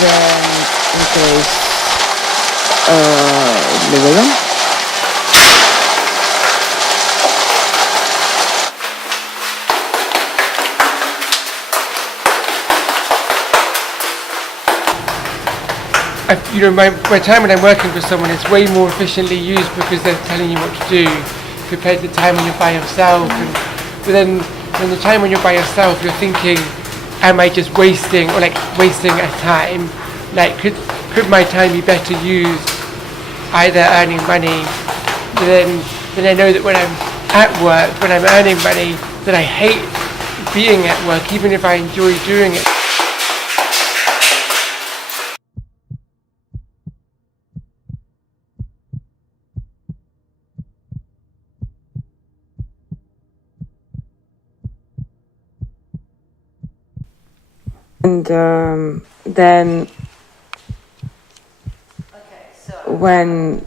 then in case liberal. My time when I'm working for someone is way more efficiently used because they're telling you what to do compared to the time when you're by yourself. But then the time when you're by yourself, you're thinking, am I just wasting a time? Like, could my time be better used either earning money? But then I know that when I'm at work, when I'm earning money, that I hate being at work, even if I enjoy doing it. And then when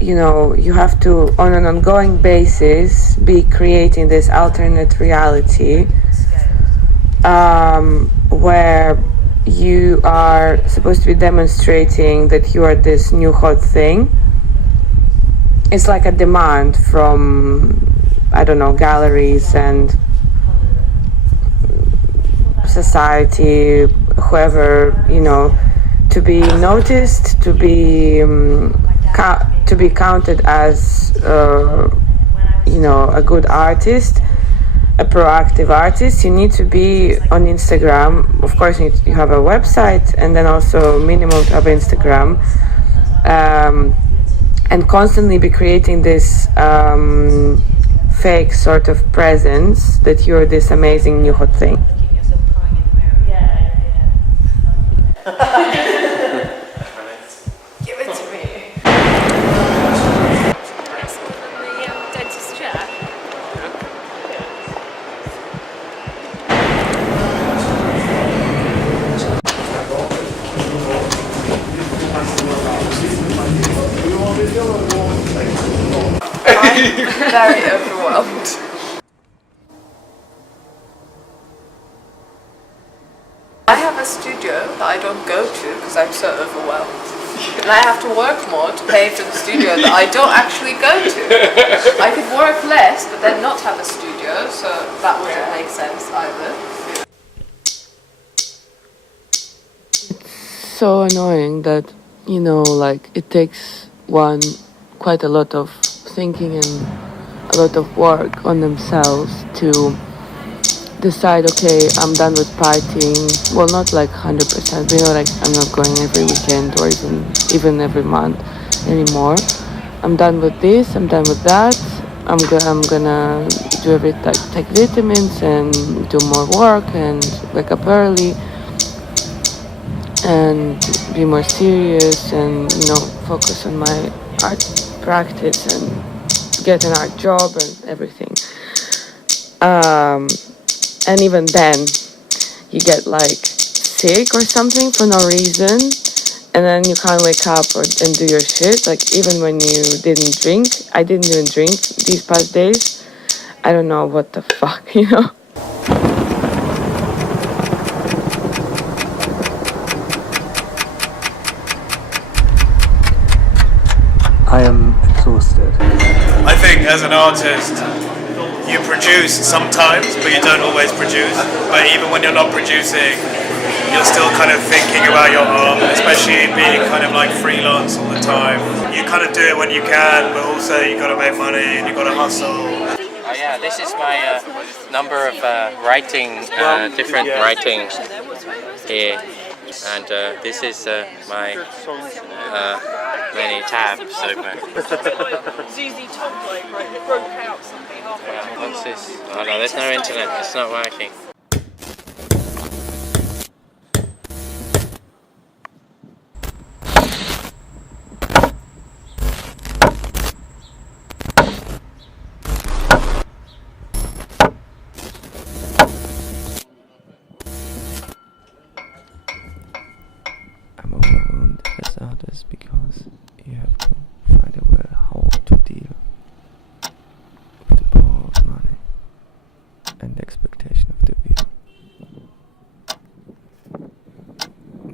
you have to, on an ongoing basis, be creating this alternate reality where you are supposed to be demonstrating that you are this new hot thing. It's like a demand from, I don't know, galleries and society, whoever, to be noticed, to be counted as a good artist, a proactive artist. You need to be on Instagram. Of course, you have a website, and then also minimum to have Instagram, and constantly be creating this fake sort of presence that you're this amazing new hot thing. Give it to me. Dentist chair. I'm very overwhelmed. I have a studio that I don't go to because I'm so overwhelmed. And I have to work more to pay for the studio that I don't actually go to. I could work less but then not have a studio, so that wouldn't make sense either. It's so annoying that, it takes one quite a lot of thinking and a lot of work on themselves to decide, okay, I'm done with partying. Well, not like 100%, I'm not going every weekend or even every month anymore. I'm done with this, I'm done with that. I'm gonna do everything, take vitamins and do more work and wake up early and be more serious and, focus on my art practice and get an art job and everything. And even then, you get sick or something for no reason, and then you can't wake up and do your shit. Even when you didn't drink, I didn't even drink these past days. I don't know what the fuck, I am exhausted. I think as an artist, you produce sometimes, but you don't always produce. But even when you're not producing, you're still kind of thinking about your art, especially being kind of freelance all the time. You kind of do it when you can, but also you got to make money and you got to hustle. Oh yeah, this is my number of different writing here, and this is my many tabs open. ZZ Top broke out something halfway. What's this? Oh no, there's no internet, it's not working. I'm overwhelmed as artist because you have to find a way how to deal with the power of money and the expectation of the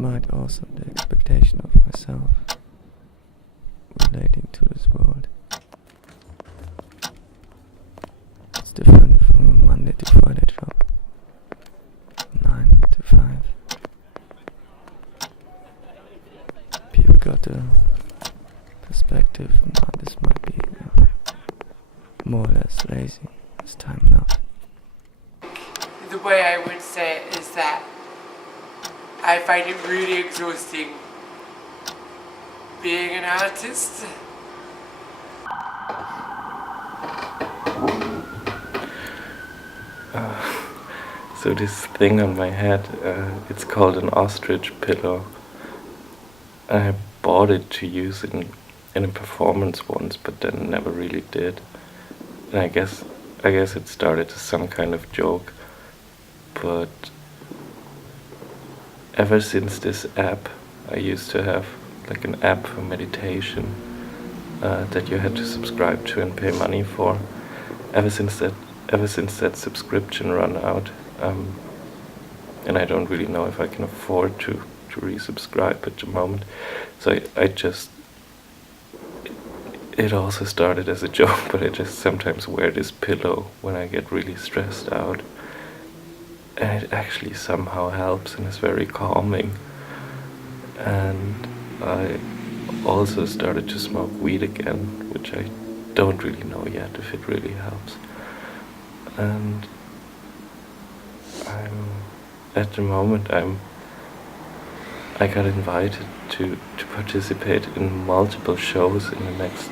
might also the expectation of myself relating to this world. It's different from a Monday to Friday job, 9 to 5. People got the perspective, this might be more or less lazy, it's time enough. The way I would say it is that I find it really exhausting being an artist. So this thing on my head, it's called an ostrich pillow. I bought it to use in a performance once, but then never really did. And I guess it started as some kind of joke, but ever since this app, I used to have like an app for meditation that you had to subscribe to and pay money for. Ever since that subscription run out, and I don't really know if I can afford to resubscribe at the moment. So it also started as a joke, but I just sometimes wear this pillow when I get really stressed out. And it actually somehow helps and is very calming. And I also started to smoke weed again, which I don't really know yet if it really helps. And at the moment I got invited to participate in multiple shows in the next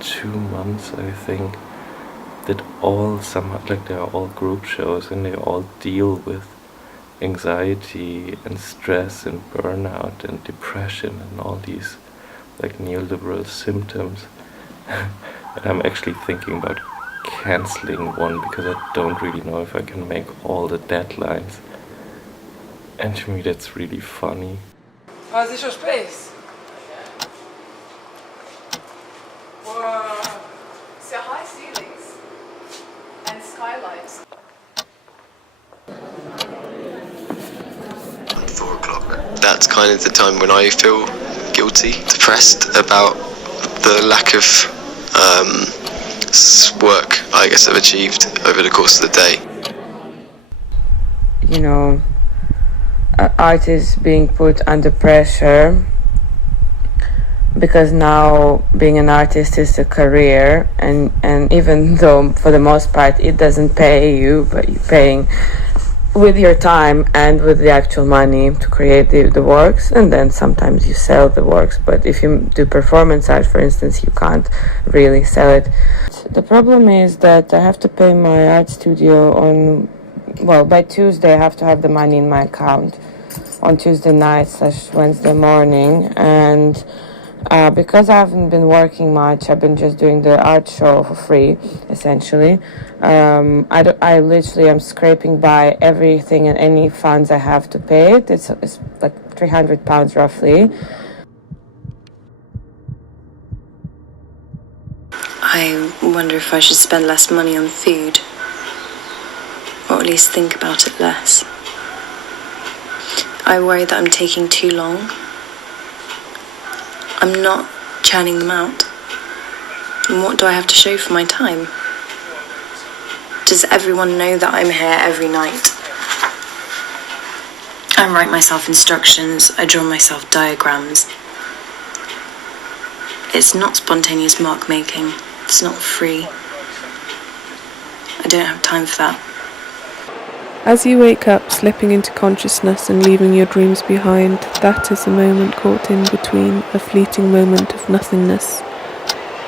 2 months, I think, that all somehow, like they are all group shows and they all deal with anxiety and stress and burnout and depression and all these like neoliberal symptoms. And I'm actually thinking about cancelling one because I don't really know if I can make all the deadlines. And to me that's really funny. Oh, is this your space? Whoa. So high ceilings and skylights. At 4 o'clock. That's kind of the time when I feel guilty, depressed about the lack of work I guess I've achieved over the course of the day. You know, art is being put under pressure because now being an artist is a career, and even though for the most part it doesn't pay you, but you're paying with your time and with the actual money to create the works, and then sometimes you sell the works. But if you do performance art, for instance, you can't really sell it. The problem is that I have to pay my art studio by Tuesday. I have to have the money in my account on Tuesday night / Wednesday morning, and because I haven't been working much, I've been just doing the art show for free, essentially. I literally am scraping by everything and any funds I have to pay it. It's like £300 roughly. I wonder if I should spend less money on food, or at least think about it less. I worry that I'm taking too long. I'm not churning them out. And what do I have to show for my time? Does everyone know that I'm here every night? I write myself instructions, I draw myself diagrams. It's not spontaneous mark making. It's not free. I don't have time for that. As you wake up, slipping into consciousness and leaving your dreams behind, that is a moment caught in between, a fleeting moment of nothingness.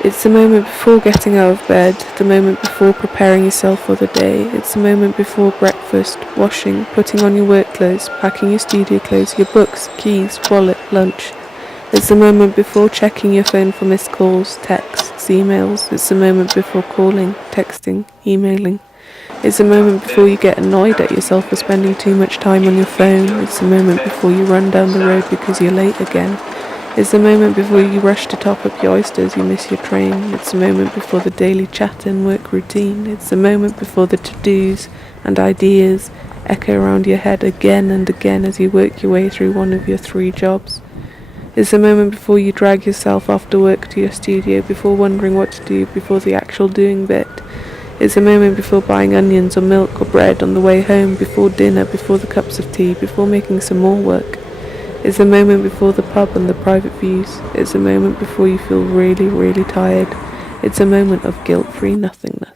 It's the moment before getting out of bed, the moment before preparing yourself for the day. It's the moment before breakfast, washing, putting on your work clothes, packing your studio clothes, your books, keys, wallet, lunch. It's the moment before checking your phone for missed calls, texts, emails. It's the moment before calling, texting, emailing. It's the moment before you get annoyed at yourself for spending too much time on your phone. It's the moment before you run down the road because you're late again. It's the moment before you rush to top up your oysters, you miss your train. It's the moment before the daily chat and work routine. It's the moment before the to-dos and ideas. echo around your head again and again as you work your way through one of your 3 jobs. It's the moment before you drag yourself after work to your studio, before wondering what to do, before the actual doing bit. It's the moment before buying onions or milk or bread on the way home, before dinner, before the cups of tea, before making some more work. It's the moment before the pub and the private views. It's the moment before you feel really, really tired. It's a moment of guilt-free nothingness.